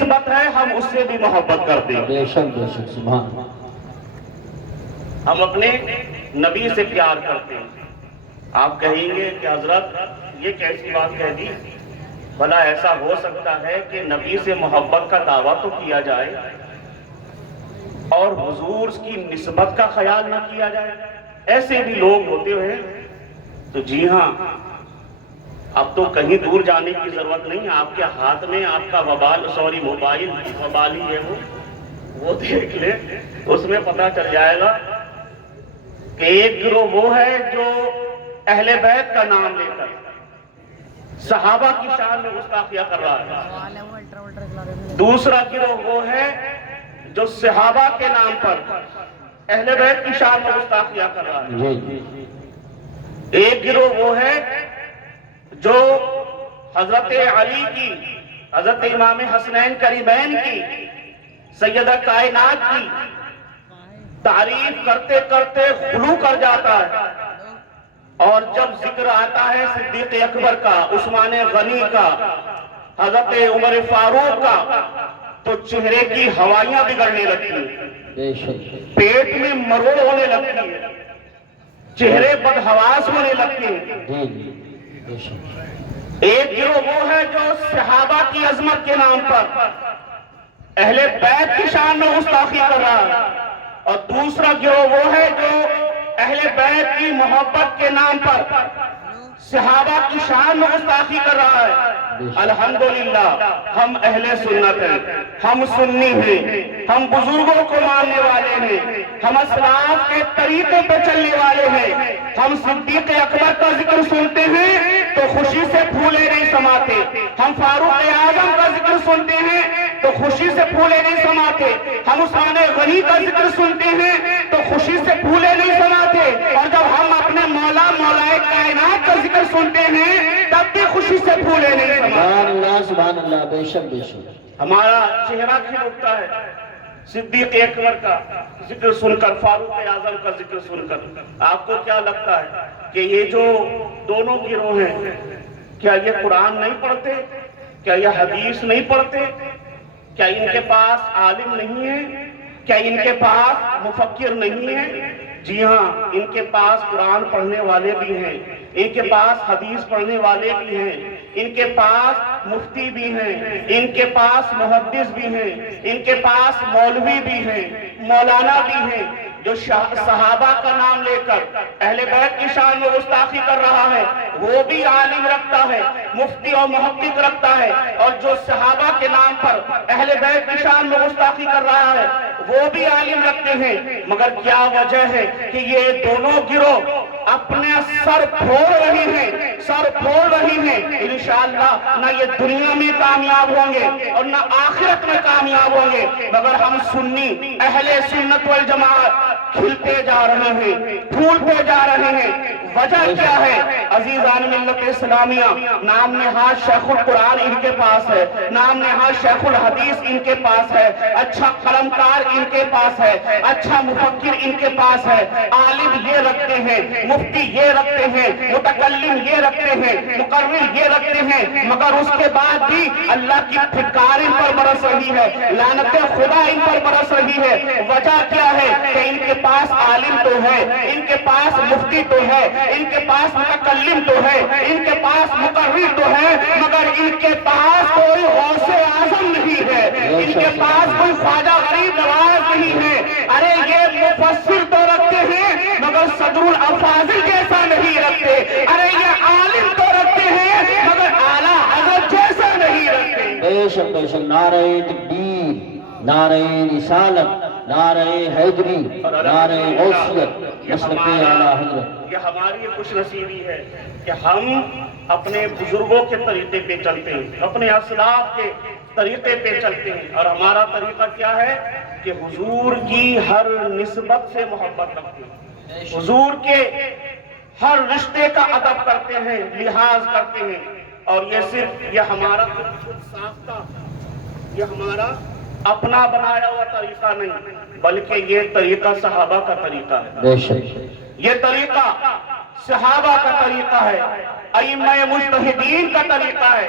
نسبت ہے ہم اس سے بھی محبت کرتے ہیں. بے شک سبحان اللہ. ہم اپنے نبی سے پیار کرتے ہیں. آپ کہیں گے کہ حضرت یہ کیسی بات کہہ دی؟ بھلا ایسا ہو سکتا ہے کہ نبی سے محبت کا دعویٰ تو کیا جائے اور حضور کی نسبت کا خیال نہ کیا جائے؟ ایسے بھی لوگ ہوتے ہوئے. تو جی ہاں، اب تو کہیں دور جانے کی ضرورت نہیں. آپ کے ہاتھ میں آپ کا موبائل وبال ہی ہے وہ دیکھ لیں، اس میں پتہ چل جائے گا کہ ایک گروہ وہ ہے جو اہل بیت کا نام لے کر صحابہ کی شان میں گستاخیاں کر رہا ہے. دوسرا گروہ وہ ہے جو صحابہ کے نام پر اہل بیت کی شان میں گستاخیاں کر رہا ہے. ایک گروہ وہ ہے جو حضرت علی کی، حضرت امام حسنین کریمین کی، سیدہ کائنات کی تعریف کرتے کرتے غلو کر جاتا ہے، اور جب ذکر آتا ہے صدیق اکبر کا، عثمان غنی کا، حضرت عمر فاروق کا، تو چہرے کی ہوائیاں بگڑنے لگتی ہیں، پیٹ میں مروڑ ہونے لگتی ہے، چہرے بدحواس ہونے لگتے ہیں. ایک گروہ وہ ہے جو صحابہ کی عظمت کے نام پر اہل بیت کی شان میں گستاخی کر رہا ہے، اور دوسرا گروہ وہ ہے جو اہل بیت کی محبت کے نام پر صحابہ کی شان میں گستاخی کر رہا ہے. الحمدللہ ہم اہل سنت ہیں، ہم سنی ہیں، ہم بزرگوں کو ماننے والے ہیں، ہم اسلاف کے طریقے پہ چلنے والے ہیں. ہم صدیق اکبر کا ذکر سنتے ہیں تو خوشی سے پھولے نہیں سماتے. ہم فاروق اعظم کا ذکر سنتے ہیں تو خوشی سے پھولے نہیں سماتے. ہم عثمان غنی کا ذکر سنتے ہیں تو خوشی سے پھولے نہیں سماتے. اور جب ہم اپنے مولا کائنات کا ذکر سنتے ہیں تب بھی خوشی سے پھولے نہیں سماتے. سبحان اللہ. بے شک ہمارا چہرہ کھل اٹھتا ہے صدیق اکبر کا ذکر سن کر، فاروق اعظم کا ذکر سن کر. آپ کو کیا لگتا ہے کہ یہ جو دونوں گروہ ہیں، کیا یہ قرآن نہیں پڑھتے؟ کیا یہ حدیث نہیں پڑھتے؟ کیا ان کے پاس عالم نہیں ہے؟ کیا ان کے پاس مفکر نہیں ہے؟ جی ہاں، ان کے پاس قرآن پڑھنے والے بھی ہیں، ان کے پاس حدیث پڑھنے والے بھی ہیں، ان کے پاس مفتی بھی ہیں، ان کے پاس محدث بھی ہیں، ان کے پاس مولوی بھی ہیں، مولانا بھی ہیں. جو صحابہ کا نام لے کر اہل بیت کی شان میں گستاخی کر رہا ہے وہ بھی عالم رکھتا ہے، مفتی اور محقق رکھتا ہے، اور جو صحابہ کے نام پر اہل بیت کی شان میں گستاخی کر رہا ہے وہ بھی عالم رکھتے ہیں. مگر کیا وجہ ہے کہ یہ دونوں گروہ اپنے سر پھوڑ رہی ہیں، سر پھوڑ رہی ہیں. انشاءاللہ نہ یہ دنیا میں کامیاب ہوں گے اور نہ آخرت میں کامیاب ہوں گے، مگر ہم سنی اہل سنت والجماعت کھلتے جا رہے ہیں، پھولتے جا رہے ہیں. وجہ کیا ہے؟ عزیزان ملت اسلامیہ، نام نہاد شیخ القرآن ان کے پاس ہے، نام نہاد شیخ الحدیث ان کے پاس ہے، اچھا قلمکار ان کے پاس ہے، اچھا مفکر ان کے پاس ہے، عالم یہ رکھتے ہیں، مفتی یہ رکھتے ہیں، متکلم یہ رکھتے ہیں، مقرر یہ رکھتے ہیں، مگر اس کے بعد بھی اللہ کی پھٹکار ان پر برس رہی ہے، لعنت خدا ان پر برس رہی ہے. وجہ کیا ہے کہ ان کے پاس عالم تو ہے، ان کے پاس مفتی تو ہے، ان کے پاس متکلم تو ہے، ان کے پاس مقرر تو ہے، مگر ان کے پاس کوئی غوث اعظم نہیں ہے، ان کے پاس کوئی خواجہ غریب نواز نہیں ہے. ارے یہ مفسر تو رکھتے ہیں مگر صدر الافاضل جیسا نہیں رکھتے. ارے یہ عالم تو رکھتے ہیں مگر اعلیٰ حضرت جیسا نہیں رکھتے. بے شک. نعرہ تکبیر، نعرہ رسالت، نعرہ حیدری، نعرہ غوثیت، مسلک اعلیٰ حضرت. یہ ہماری خوش نصیبی ہے کہ ہم اپنے بزرگوں کے طریقے پہ چلتے ہیں، اپنے اسلاف کے طریقے پہ چلتے ہیں. اور ہمارا طریقہ کیا ہے کہ حضور کی ہر نسبت سے محبت رکھتے ہیں، حضور کے ہر رشتے کا ادب کرتے ہیں، لحاظ کرتے ہیں. اور یہ صرف یہ ہمارا خود ساختہ، یہ ہمارا اپنا بنایا ہوا طریقہ نہیں، بلکہ یہ طریقہ صحابہ کا طریقہ ہے، یہ طریقہ صحابہ کا طریقہ ہے، ائمہ مجتہدین کا طریقہ ہے.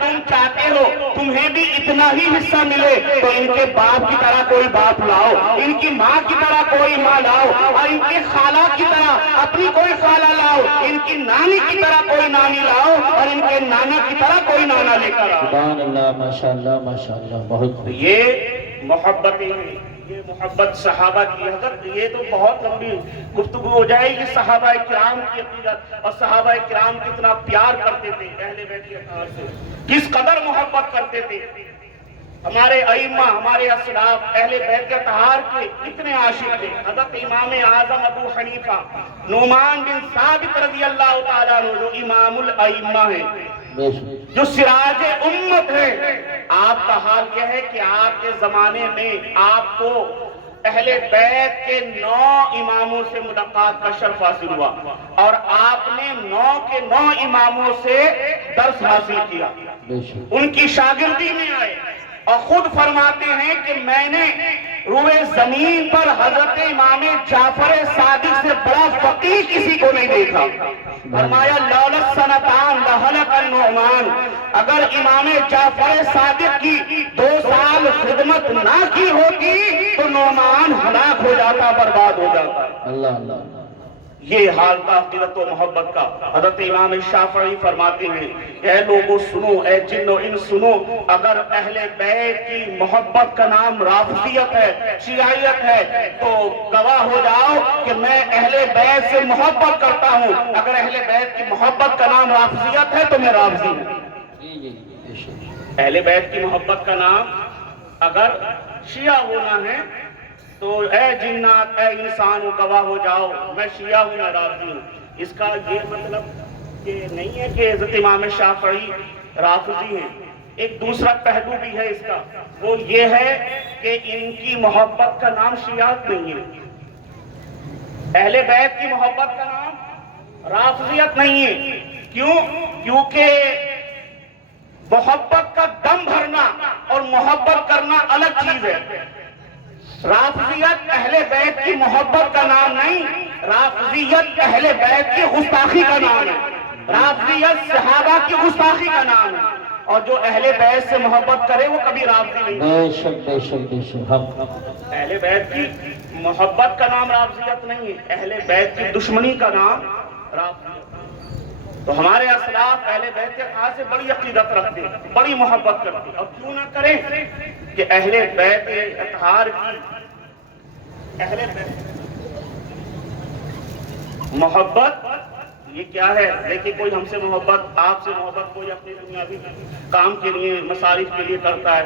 تم چاہتے ہو تمہیں بھی اتنا ہی حصہ ملے تو ان کے باپ کی طرح کوئی باپ لاؤ, ان کی ماں کی طرح کوئی ماں لاؤ, اور ان کی خالہ کی طرح اپنی کوئی خالہ لاؤ, ان کی نانی کی طرح کوئی نانی لاؤ, اور ان کے نانا کی طرح کوئی نانا لے کر آؤ. سبحان اللہ, ماشاءاللہ ماشاءاللہ, بہت یہ محبتیں ہیں, یہ محبت صحابہ کی. حضرت یہ تو بہت لمبی گفتگو ہو جائے گی صحابہ کرام کی عقیدت, اور صحابہ کرام کتنا پیار کرتے تھے اہل بیت کے اطہار سے, کس قدر محبت کرتے تھے. ہمارے ائمہ, ہمارے اسلاف اہل بیت کے اطہار کے کتنے عاشق تھے. حضرت امام اعظم ابو حنیفہ نعمان بن ثابت رضی اللہ تعالیٰ عنہ جو امام الائمہ ہیں, جو سراج امت ہے, آپ کا حال یہ ہے کہ آپ کے زمانے میں آپ کو اہل بیت کے 9 اماموں سے ملاقات کا شرف حاصل ہوا, اور آپ نے 9 کے 9 اماموں سے درس حاصل کیا, ان کی شاگردی میں آئے, اور خود فرماتے ہیں کہ میں نے روئے زمین پر حضرت امام جعفر صادق سے بڑا فقیہ کسی کو نہیں دیکھا. فرمایا لولا سنتان لہلک النعمان, اگر امام جعفر صادق کی 2 سال خدمت نہ کی ہوتی تو نعمان ہلاک ہو جاتا, برباد ہو جاتا. اللہ اللہ. یہ حال تھا عقیدت و محبت کا. حضرت امام شافعی فرماتے ہیں اے لوگو سنو, اے جن و انس سنو, اگر اہل بیت کی محبت کا نام رافضیت ہے, شیعیت ہے, تو گواہ ہو جاؤ کہ میں اہل بیت سے محبت کرتا ہوں. اگر اہل بیت کی محبت کا نام رافضیت ہے تو میں رافضی ہوں. اہل بیت کی محبت کا نام اگر شیعہ ہونا ہے تو اے جنات, اے انسان, گواہ ہو جاؤ میں شیعہ ہوں, میں رافضی ہوں. اس کا یہ مطلب یہ نہیں ہے کہ حضرت امام شافعی رافضی ہیں. ایک دوسرا پہلو بھی ہے اس کا, وہ یہ ہے کہ ان کی محبت کا نام شیعات نہیں ہے, اہل بیت کی محبت کا نام رافضیت نہیں ہے. کیوں؟ کیونکہ محبت کا دم بھرنا اور محبت کرنا الگ چیز ہے. رافضیت اہل بیت کی محبت کا نام نہیں, رافضیت اہل بیت کی گستاخی کا نام ہے. رافضیت صحابہ کی گستاخی کا نام ہے, اور جو اہل بیت سے محبت کرے وہ کبھی رافضی نہیں. بے شک بے شک بے شک. اہل بیت کی محبت کا نام رافضیت نہیں ہے, اہل بیت کی دشمنی کا نام رافضیت. تو ہمارے اسلاف اہل بیت کے خاص سے بڑی عقیدت رکھتے ہیں, بڑی محبت کرتے ہیں, اور کیوں نہ کریں کہ اہل بیت اطہار کی اہل بیت محبت یہ کیا ہے. دیکھیں کوئی ہم سے محبت, آپ سے محبت کوئی اپنے دنیاوی کام کے لیے, مصارف کے لیے کرتا ہے.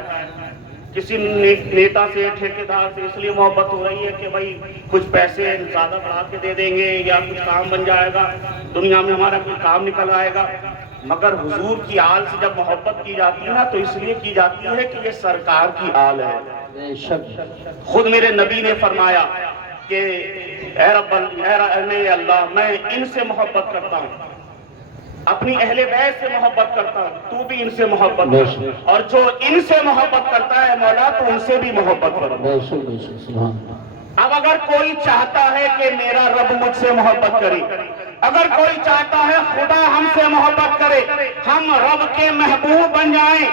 کسی نیتا سے, ٹھیکیدار سے اس لیے محبت ہو رہی ہے کہ بھائی کچھ پیسے زیادہ بڑھا کے دے دیں گے, یا کچھ کام بن جائے گا, دنیا میں ہمارا کوئی کام نکل آئے گا. مگر حضور کی آل سے جب محبت کی جاتی ہے نا تو اس لیے کی جاتی ہے کہ یہ سرکار کی آل ہے. بے شک. خود میرے نبی نے فرمایا کہ اے رب اللہ, میں ان سے محبت کرتا ہوں, اپنی اہل بیت سے محبت کرتا ہوں, تو بھی ان سے محبت کر, اور جو ان سے محبت کرتا ہے مولا تو ان سے بھی محبت کرو. بے شک بے شک. سبحان اللہ. اب اگر کوئی چاہتا ہے کہ میرا رب مجھ سے محبت کرے, اگر کوئی چاہتا ہے خدا ہم سے محبت کرے, ہم رب کے محبوب بن جائیں,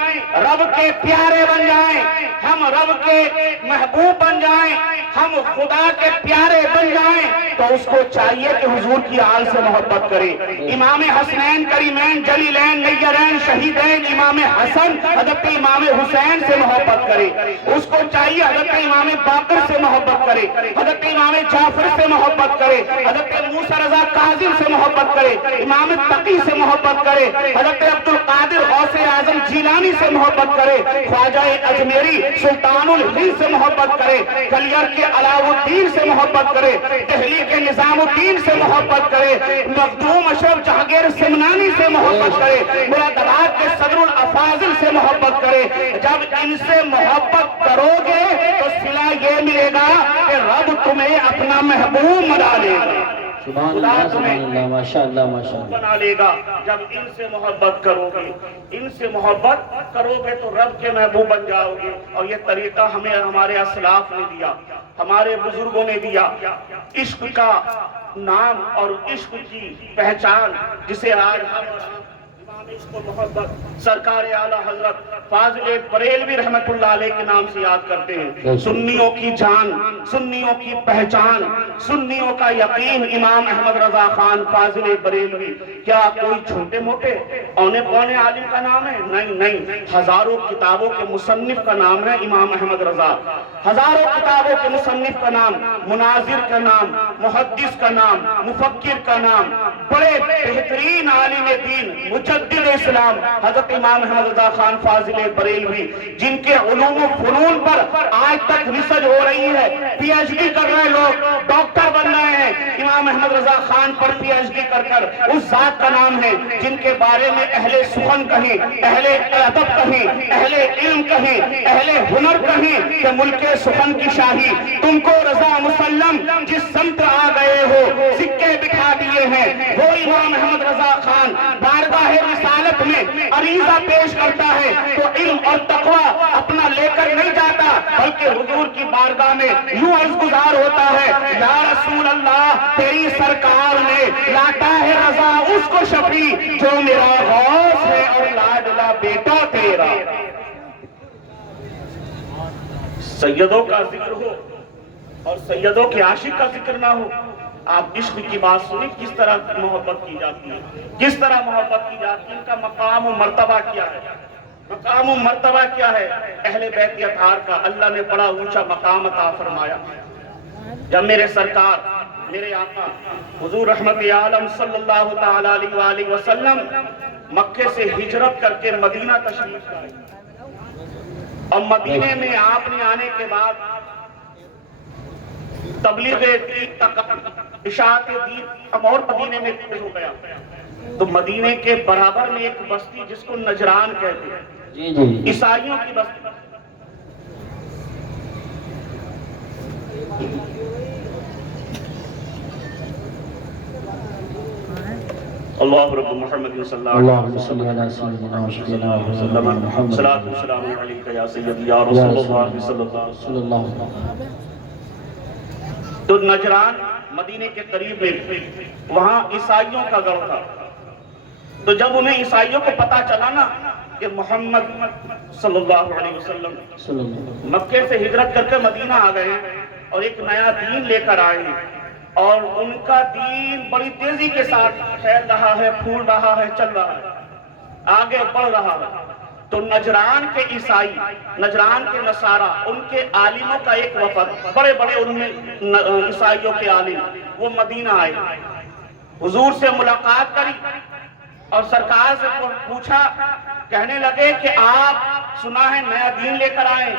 رب کے پیارے بن جائیں, ہم رب کے محبوب بن جائیں, ہم خدا کے پیارے بن جائیں, تو اس کو چاہیے کہ حضور کی آل سے محبت کرے. امام حسنین کریمین جلیلین نیرین شہیدین امام حسن حضرت امام حسین سے محبت کرے. اس کو چاہیے حضرت امام باقر سے محبت کرے, حضرت امام جعفر سے محبت کرے, حضرت موسیٰ رضا کاظم سے محبت کرے, امام تقی سے محبت کرے, حضرت عبدالقادر غوث اعظم جیلانی سے محبت کرے, خواجہ اجمیری سلطان الہند سے محبت کرے, گلیر کے علاؤ الدین سے محبت کرے, دہلی کے نظام الدین سے محبت کرے, مخدوم اشرف جہانگیر سمنانی سے محبت کرے, مراد آباد کے صدر الافاضل سے محبت کرے. جب ان سے محبت کرو گے تو صلہ یہ ملے گا کہ رب تمہیں اپنا محبوب بنا لے گا. سبحان اللہ سبحان اللہ. ماشاءاللہ ماشاءاللہ. بنا لے گا جب ان سے محبت کرو گے. ان سے محبت کرو گے تو رب کے محبوب بن جاؤ گے. اور یہ طریقہ ہمیں ہمارے اسلاف نے دیا, ہمارے بزرگوں نے دیا. عشق کا نام اور عشق کی پہچان جسے آج ہم امام عشق و محبت سرکار اعلیٰ حضرت فاضل بریلوی رحمت اللہ علیہ کے نام سے یاد کرتے ہیں. سنیوں کی جان، سنیوں کی پہچان، سنیوں کا یقین امام احمد رضا خان فاضل بریلوی. کیا کوئی چھوٹے موٹے اونے پونے عالم کا نام ہے؟ نہیں نہیں، ہزاروں کتابوں کے مصنف کا نام ہے امام احمد رضا. ہزاروں کتابوں کے مصنف کا نام، مناظر کا نام، محدث کا نام، مفکر کا نام، بڑے بہترین عالم دین مجدد اسلام حضرت امام احمد رضا خان فاضل بریلوی، جن کے علوم و فنون پر آج تک ریسرچ ہو رہی ہے. پی ایچ ڈی کر رہے لوگ، ڈاکٹر بن رہے ہیں امام احمد رضا خان پر پی ایچ ڈی کر کر. اس ذات کا نام ہے جن کے بارے میں اہل سخن کہیں، اہل ادب کہیں، اہل علم کہیں، اہل ہنر کہیں کہ ملک سخن کی شاہی تم کو رضا مسلم جس سمت آ گئے ہو سکے بٹھا دیے ہیں. وہ امام احمد رضا خان بارگاہ رسالت میں عریضہ پیش کرتا ہے تو علم اور تقوی اپنا لے کر نہیں جاتا، بلکہ حضور کی بارگاہ میں یوں عرض گزار ہوتا ہے، یا رسول اللہ تیری سرکار نے لاتا ہے رضا اس کو شفیع جو میرا غوث ہے اور لاڈلا بیٹا تیرا. سیدوں کا ذکر ہو اور سیدوں کے عاشق کا ذکر نہ ہو. آپ عشق کی بات سنیں کس طرح محبت کی جاتی ہے، کس طرح محبت کی جاتی ہے. ان کا مقام و مرتبہ کیا ہے، مقام و مرتبہ کیا ہے. اہل بیت اطہار کا اللہ نے بڑا اونچا مقام عطا فرمایا. جب میرے سرکار، میرے آقا حضور رحمت عالم صلی اللہ تعالی علیہ وآلہ وسلم مکے سے ہجرت کر کے مدینہ تشریف لائے، اور مدینے میں آپ نے آنے کے بعد تبلیغ دین، اشاعت دین اور مدینے میں تیز ہو گیا. تو مدینے کے برابر میں ایک بستی جس کو نجران کہتے ہیں، عیسائیوں کی بستی. اللہ رب محمد صلی اللہ علیہ وسلم صلاۃ و سلام علیکہ یا سیدی یا رسول اللہ صلی اللہ علیہ وسلم. تو نجران مدینے کے قریب میں وہاں عیسائیوں کا گڑھ تھا. تو جب انہیں عیسائیوں کو پتا چلا نا کہ محمد صلی اللہ علیہ وسلم مکے سے ہجرت کر کے مدینہ آ گئے ہیں اور ایک نیا دین لے کر آئے ہیں، اور ان کا دین بڑی تیزی کے ساتھ پھیل رہا ہے، پھول رہا ہے، چل رہا ہے، آگے بڑھ رہا ہے. تو نجران کے عیسائی، نجران کے نصارہ، ان کے عالموں کا ایک وفد، بڑے بڑے ان میں عیسائیوں کے عالم، وہ مدینہ آئے، حضور سے ملاقات کری اور سرکار سے پوچھا. کہنے لگے کہ آپ سنا ہے نیا دین لے کر آئے.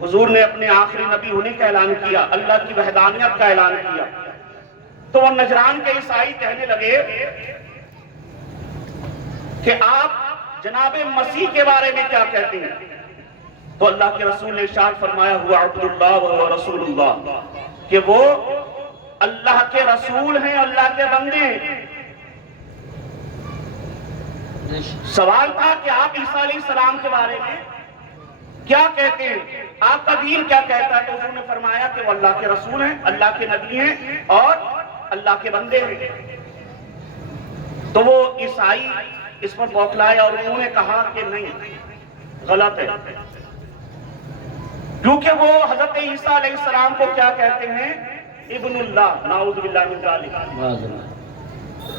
حضور نے اپنے آخری نبی ہونے کا اعلان کیا، اللہ کی وحدانیت کا اعلان کیا. تو وہ نجران کے عیسائی کہنے لگے کہ آپ جناب مسیح کے بارے میں کیا کہتے ہیں. تو اللہ کے رسول نے ارشاد فرمایا ہوا عبد اللہ و رسول اللہ، کہ وہ اللہ کے رسول ہیں، اللہ کے بندے ہیں. سوال تھا کہ آپ عیسیٰ علیہ السلام کے بارے میں کیا کہتے ہیں، آپ کا دین کیا کہتا ہے. تو انہوں نے فرمایا کہ وہ اللہ کے رسول ہیں، اللہ کے نبی ہیں اور اللہ کے بندے ہیں. تو وہ عیسائی اس پر بوکھلائے اور انہوں نے کہا کہ نہیں، غلط ہے، کیونکہ وہ حضرت عیسیٰ علیہ السلام کو کیا کہتے ہیں، ابن اللہ، نعوذ باللہ من ذالک.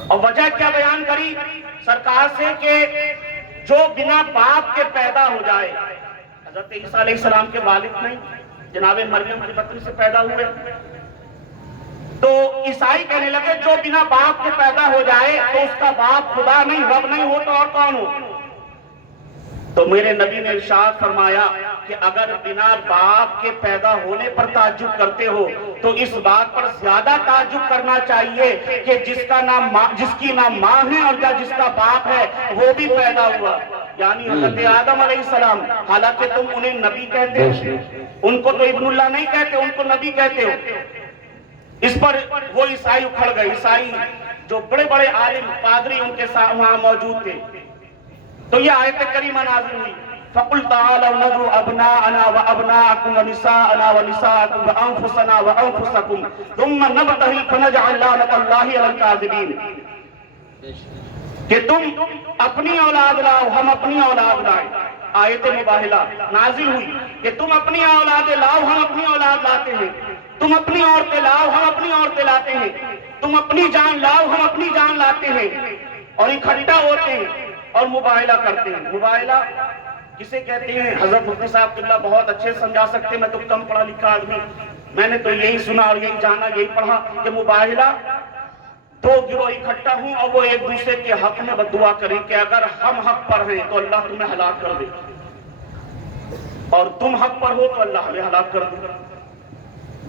اور وجہ کیا بیان کری سرکار سے کہ جو بنا باپ کے پیدا ہو جائے. حضرت عیسیٰ علیہ السلام کے والد نہیں، جناب مریم کی پتنی سے پیدا ہوئے. تو عیسائی کہنے لگے جو بنا باپ کے پیدا ہو جائے تو اس کا باپ خدا نہیں، رب نہیں ہو تو اور کون ہو. تو میرے نبی نے ارشاد فرمایا کہ اگر بنا باپ کے پیدا ہونے پر تعجب کرتے ہو تو اس بات پر زیادہ تعجب کرنا چاہیے کہ جس کی نہ ماں ہے اور جس کا باپ ہے وہ بھی پیدا ہوا، یعنی حضرت آدم علیہ السلام. حالانکہ تم انہیں نبی کہتے ہو، ان کو تو ابن اللہ نہیں کہتے، ان کو نبی کہتے ہو. اس پر وہ عیسائی اکھڑ گئے. عیسائی جو بڑے بڑے عالم پادری ان کے ساتھ وہاں موجود تھے. تو یہ آیت کریمہ نازل ہوئی، فَقُلْ تَعَالَوْا نَدْعُ أَبْنَاءَنَا وَأَبْنَاءَكُمْ وَنِسَاءَنَا وَنِسَاءَكُمْ وَأَنفُسَنَا وَأَنفُسَكُمْ ثُمَّ نَبْتَهِلْ فَنَجْعَلْ لَعْنَتَ اللَّهِ عَلَى الْكَاذِبِينَ. کہ تم اپنی اولاد لاؤ ہم اپنی اولاد لائیں. آیت مباہلہ نازل ہوئی کہ تم اپنی اولادیں لاؤ ہم اپنی اولاد لاتے ہیں, تم اپنی عورتیں لاؤ ہم اپنی عورتیں لاتے ہیں, تم اپنی جان لاؤ ہم اپنی جان لاتے ہیں, اور اکٹھا ہوتے ہیں اور مباہلہ کرتے ہیں. مباہلہ کسے کہتے ہیں؟ حضرت مفتی صاحب قبلہ بہت اچھے سمجھا سکتے ہیں, میں تو کم پڑھا لکھا آدمی, میں نے تو یہی سنا اور یہی جانا یہی پڑھا کہ مباہلہ دو گروہ اکٹھا ہوں اور وہ ایک دوسرے کے حق میں بددعا کریں کہ اگر ہم حق پر ہیں تو اللہ تمہیں ہلاک کر دے, اور تم حق پر ہو تو اللہ ہمیں ہلاک کر دے.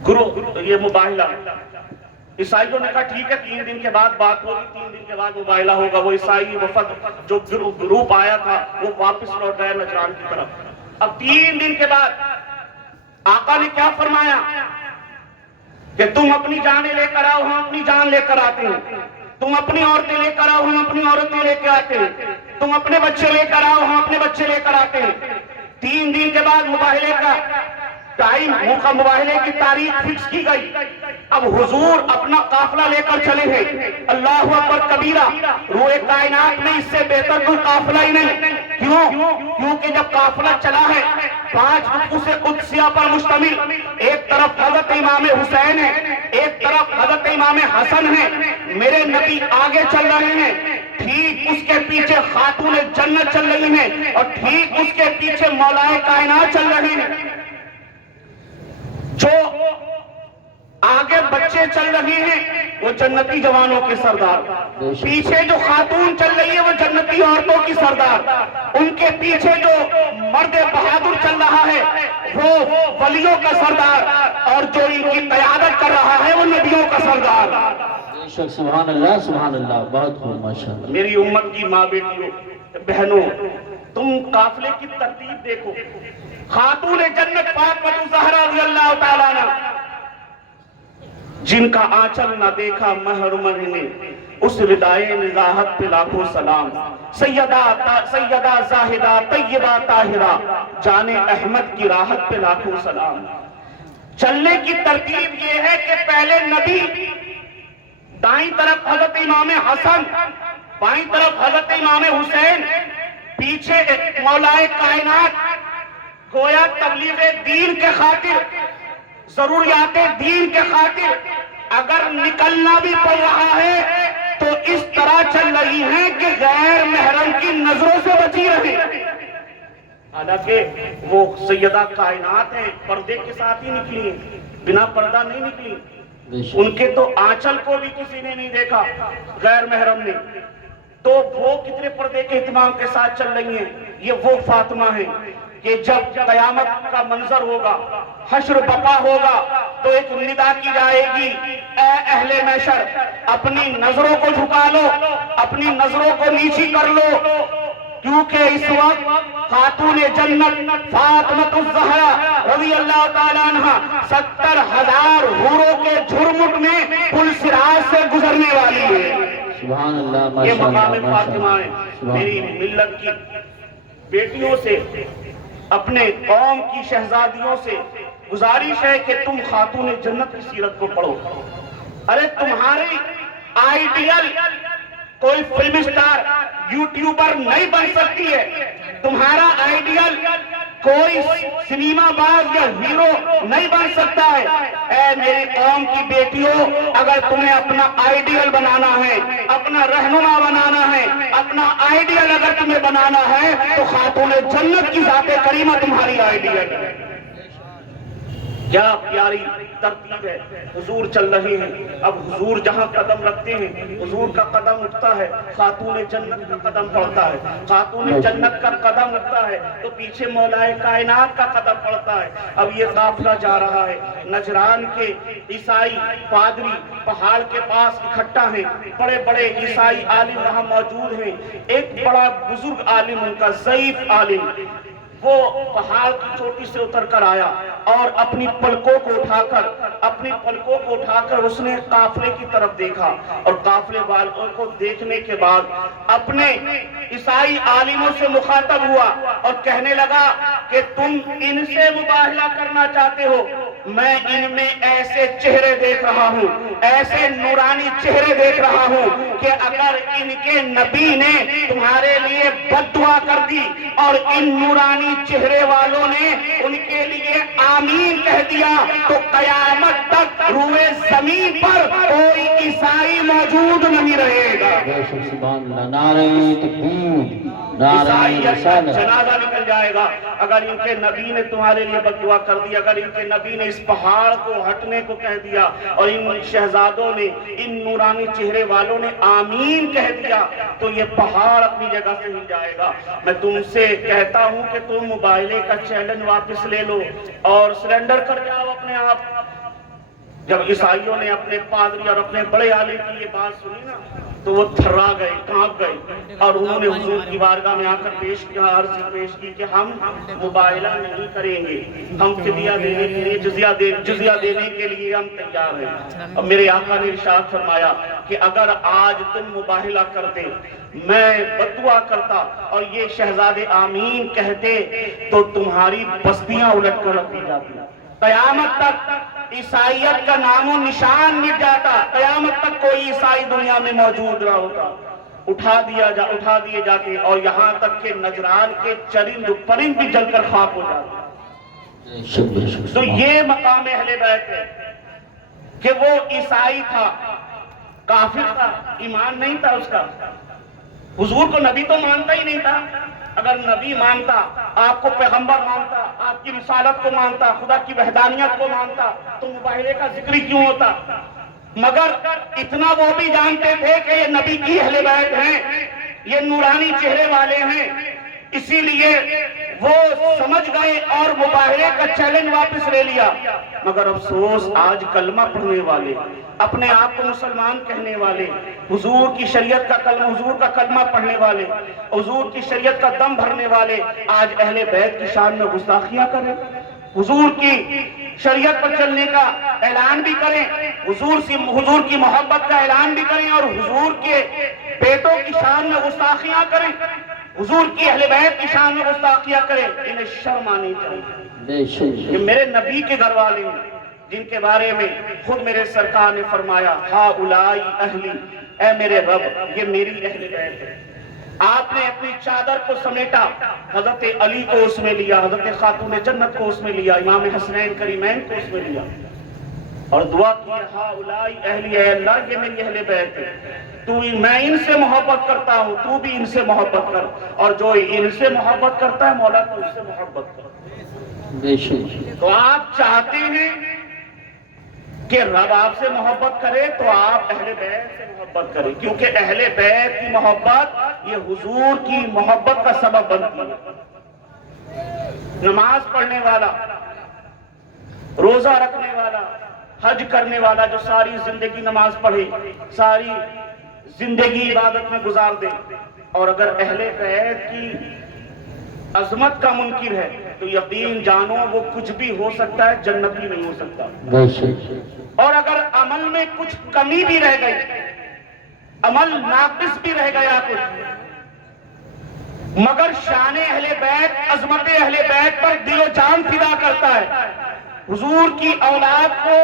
گروہ یہ مباہلہ. عیسائیوں نے کہا ٹھیک ہے 3 دن کے بعد بات ہوگی, 3 دن کے بعد مباہلہ ہوگا. وہ عیسائی وفد جو گروپ آیا تھا وہ واپس لوٹ گئے نجران کی طرف. اب 3 دن کے بعد آقا نے کیا فرمایا کہ تم اپنی جانیں لے کر آؤ ہم اپنی جان لے کر آتے ہیں, تم اپنی عورتیں لے کر آؤ ہم اپنی عورتیں لے کے آتے ہیں, تم اپنے بچے لے کر آؤ ہم اپنے بچے لے کر آتے ہیں. 3 دن کے بعد مباہلے کا ٹائم, مباہلے کی تاریخ فکس کی گئی. اب حضور اپنا قافلہ لے کر چلے ہیں. اللہ اکبر کبیرہ, روئے کائنات میں اس سے بہتر کوئی قافلہ ہی نہیں. کیوں؟ کیونکہ جب قافلہ چلا ہے 5 رکوع قدسیہ پر مشتمل, ایک طرف حضرت امام حسین ہے, ایک طرف حضرت امام حسن ہے, میرے نبی آگے چل رہے ہیں, ٹھیک اس کے پیچھے خاتون جنت چل رہی ہیں, اور ٹھیک اس کے پیچھے مولائے کائنات چل رہے ہیں. جو آگے بچے چل رہے ہیں وہ جنتی جوانوں کے سردار, پیچھے جو خاتون چل رہی ہے وہ جنتی عورتوں کی سردار, ان کے پیچھے جو مرد بہادر چل رہا ہے وہ ولیوں کا سردار, اور جو ان کی قیادت کر رہا ہے وہ نبیوں کا سردار. سبحان اللہ سبحان اللہ, بہت خوب ماشاءاللہ. میری امت کی ماں بیٹیوں بہنوں, تم قافلے کی ترتیب دیکھو. خاتون جنت فاطمہ الزہرا رضی اللہ تعالیٰ عنہ, جن کا آنچل نہ دیکھا محرم نے, اس ردائے نزاہت پہ لاکھوں سلام. سیدہ زاہدہ طیبہ طاہرہ, جان احمد کی راحت پہ لاکھوں سلام. چلنے کی ترتیب یہ ہے کہ پہلے نبی, دائیں طرف حضرت امام حسن, بائیں طرف حضرت امام حسین, پیچھے مولائے کائنات. گویا تبلیغ دین کے خاطر, ضروریات دین کے خاطر اگر نکلنا بھی پڑ رہا ہے تو اس طرح چل رہی ہیں کہ غیر محرم کی نظروں سے بچی رہے. حالانکہ وہ سیدہ کائنات ہیں, پردے کے ساتھ ہی نکلی ہیں, بنا پردہ نہیں نکلی. ان کے تو آنچل کو بھی کسی نے نہیں دیکھا غیر محرم نے, تو وہ کتنے پردے کے اہتمام کے ساتھ چل رہی ہیں. یہ وہ فاطمہ ہیں کہ جب قیامت کا منظر ہوگا, حشر بپا ہوگا, تو ایک ندا کی جائے گی, اے اہل محشر اپنی نظروں کو جھکا لو, اپنی نظروں کو نیچی کر لو, کیونکہ اس وقت خاتون جنت فاطمہ الزہرا رضی اللہ تعالیٰ عنہ 70,000 حوروں کے جھرمٹ میں پل صراط سے گزرنے والی ہے. سبحان اللہ یہ ماشاءاللہ مقام فاطمہ ہے. میری ملت کی بیٹیوں سے, اپنے قوم کی شہزادیوں سے گزارش ہے کہ تم خاتون جنت کی سیرت کو پڑھو. ارے تمہاری آئیڈیل کوئی فلم اسٹار, یوٹیوبر نہیں بن سکتی ہے, تمہارا آئیڈیل کوئی سنیما باز یا ہیرو نہیں بن سکتا ہے. اے میری قوم کی بیٹیوں, اگر تمہیں اپنا آئیڈیل بنانا ہے, اپنا رہنما بنانا ہے, اپنا آئیڈیل اگر تمہیں بنانا ہے تو خاتون جنت کی ذات کریمہ تمہاری آئیڈیل ہے. کیا پیاری ترتیب ہے. حضور چل رہے ہیں, اب حضور جہاں قدم رکھتے ہیں حضور کا قدم اٹھتا ہے, خاتون جنت کا قدم پڑتا ہے. خاتون جنت کا قدم اٹھتا ہے تو پیچھے مولائے کائنات کا قدم پڑتا ہے. اب یہ قافلہ جا رہا ہے. نجران کے عیسائی پادری پہاڑ کے پاس اکٹھا ہیں, بڑے بڑے عیسائی عالم وہاں موجود ہیں. ایک بڑا بزرگ عالم, ان کا ضعیف عالم, وہ پہاڑ کی چوٹی سے اتر کر آیا اور اپنی پلکوں کو اٹھا کر اس نے قافلے کی طرف دیکھا, اور قافلے والوں کو دیکھنے کے بعد اپنے عیسائی عالموں سے مخاطب ہوا اور کہنے لگا کہ تم ان سے مباہلہ کرنا چاہتے ہو, میں ان میں ایسے چہرے دیکھ رہا ہوں، ایسے نورانی چہرے دیکھ رہا ہوں کہ اگر ان کے نبی نے تمہارے لیے بد دعا کر دی اور ان نورانی چہرے والوں نے ان کے لیے آمین کہہ دیا تو قیامت تک روئے زمین پر کوئی عیسائی موجود نہیں رہے گا۔ سبحان اللہ، نعرہ تکبیر، نعرہ عیسائیت کا رسالت۔ جنازہ نکل جائے گا اگر ان کے نبی نے تمہارے لیے بد دعا کر دی، اگر ان کے نبی نے اس پہاڑ کو ہٹنے کو کہہ دیا اور ان شہزادوں نے، ان نورانی چہرے والوں نے آمین کہہ دیا تو یہ پہاڑ اپنی جگہ سے ہل جائے گا۔ میں تم سے کہتا ہوں کہ تم موبائلے کا چیلنج واپس لے لو اور سرنڈر کر جاؤ اپنے آپ۔ جب عیسائیوں نے اپنے پادری اور اپنے بڑے عالم کی یہ بات سنی نا تو وہ تھرا گئے، کانپ گئے اور انہوں نے حضور کی بارگاہ میں آ کر پیش کیا، عرض پیش کی کہ ہم مباہلہ نہیں کریں گے، ہم فدیہ دینے کے لیے، جزیہ دینے کے لیے ہم تیار ہیں۔ اور میرے آقا نے ارشاد فرمایا کہ اگر آج تم مباہلہ کرتے، میں بد دعا کرتا اور یہ شہزادے آمین کہتے تو تمہاری بستیاں الٹ کر رکھ دی جاتی، قیامت تک عیسائیت کا نام و نشان مٹ جاتا، قیامت تک کوئی عیسائی دنیا میں موجود نہ ہوتا، اٹھا دیے جاتے اور یہاں تک کہ نجران کے چرند پرند بھی جل کر خاک ہو جاتے۔ تو یہ مقام اہل بیت ہے کہ وہ عیسائی تھا، کافر تھا، ایمان نہیں تھا اس کا، حضور کو نبی تو مانتا ہی نہیں تھا۔ اگر نبی مانتا، آپ کو پیغمبر مانتا، آپ کی رسالت کو مانتا، خدا کی وحدانیت کو مانتا تو مباہلے کا ذکر کیوں ہوتا؟ مگر اتنا وہ بھی جانتے تھے کہ یہ نبی کی اہل بیت ہیں، یہ نورانی چہرے والے ہیں، اسی لیے وہ سمجھ گئے اور مباہلے کا چیلنج واپس لے لیا۔ مگر افسوس آج کلمہ پڑھنے والے، اپنے آپ کو مسلمان کہنے والے، حضور کی شریعت کا کلمہ، حضور کا کلمہ پڑھنے والے، حضور کی شریعت کا دم بھرنے والے آج اہل بیت کی شان میں گستاخیاں کریں، حضور کی شریعت پر چلنے کا اعلان بھی کریں، حضور کی محبت کا اعلان بھی کریں اور حضور کے بیٹوں کی شان میں گستاخیاں کریں، حضور کی اہل بیت کی شان میں گستاخیاں کریں۔ انہیں شرم آنی چاہیے کہ میرے نبی کے گھر والے ہیں جن کے بارے میں خود میرے سرکار نے فرمایا ہا اولائی اہلی، اے میرے رب یہ میری اہل بیت ہے۔ آپ نے اپنی چادر کو سمیٹا، حضرت علی کو اس میں لیا، حضرت خاتون جنت کو اس میں لیا، امام حسنین کریمین کو اس میں لیا اور دعا کی ہا اولائی اہلی، اے اللہ یہ میری اہل بیت ہے، میں ان سے محبت کرتا ہوں، تو بھی ان سے محبت کر، اور جو ان سے محبت کرتا ہے مولا تو اس سے محبت کر۔ تو آپ چاہتے ہیں کہ رب آپ سے محبت کرے تو آپ اہل بیت سے محبت کریں، کیونکہ اہل بیت کی محبت یہ حضور کی محبت کا سبب بنتی ہے۔ نماز پڑھنے والا، روزہ رکھنے والا، حج کرنے والا جو ساری زندگی نماز پڑھے، ساری زندگی عبادت میں گزار دے اور اگر اہل بیت کی عظمت کا منکر ہے تو یقین جانو وہ کچھ بھی ہو سکتا ہے، جنتی نہیں ہو سکتا۔ اور اگر عمل میں کچھ کمی بھی رہ گئی، عمل ناقص بھی رہ گیا کچھ، مگر شان اہل بیت، عظمت اہل بیت پر دل و جان فدا کرتا ہے، حضور کی اولاد کو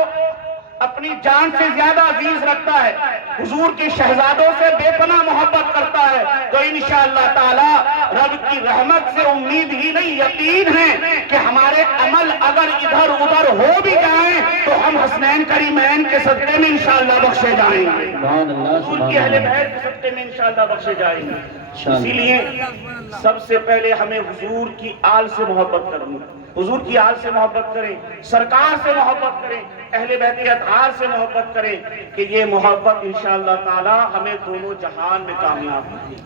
اپنی جان سے زیادہ عزیز رکھتا ہے، حضور کے شہزادوں سے بے پناہ محبت کرتا ہے، تو انشاءاللہ تعالی رب کی رحمت سے امید ہی نہیں یقین ہے کہ ہمارے عمل اگر ادھر ادھر ہو بھی جائیں تو ہم حسنین کریمین کے صدقے میں انشاءاللہ بخشے جائیں گے، حضور کی اہل بیت کے صدقے میں انشاءاللہ بخشے جائیں گے۔ اسی لیے سب سے پہلے ہمیں حضور کی آل سے محبت کرنی، حضور کی آل سے محبت کریں، سرکار سے محبت کریں، اہل بیت کے اطہار سے محبت کریں کہ یہ محبت انشاءاللہ تعالی ہمیں دونوں جہان میں کامیاب کرے۔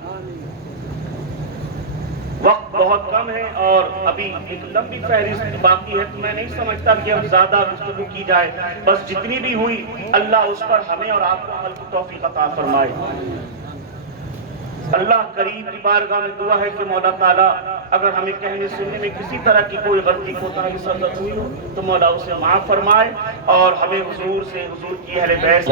وقت بہت کم ہے اور ابھی ایک لمبی فہرست باقی ہے تو میں نہیں سمجھتا کہ اب زیادہ گفتگو کی جائے، بس جتنی بھی ہوئی اللہ اس پر ہمیں اور آپ کو عمل کی توفیق عطا فرمائے۔ اللہ کریم کی بارگاہ میں دعا ہے کہ مولا تعالیٰ اگر ہمیں کہنے سننے میں کسی طرح کی کوئی غلطی کوتاہی سرزد ہوئی ہو تو مولا اسے معاف فرمائے اور ہمیں حضور سے، حضور کی اہل بیت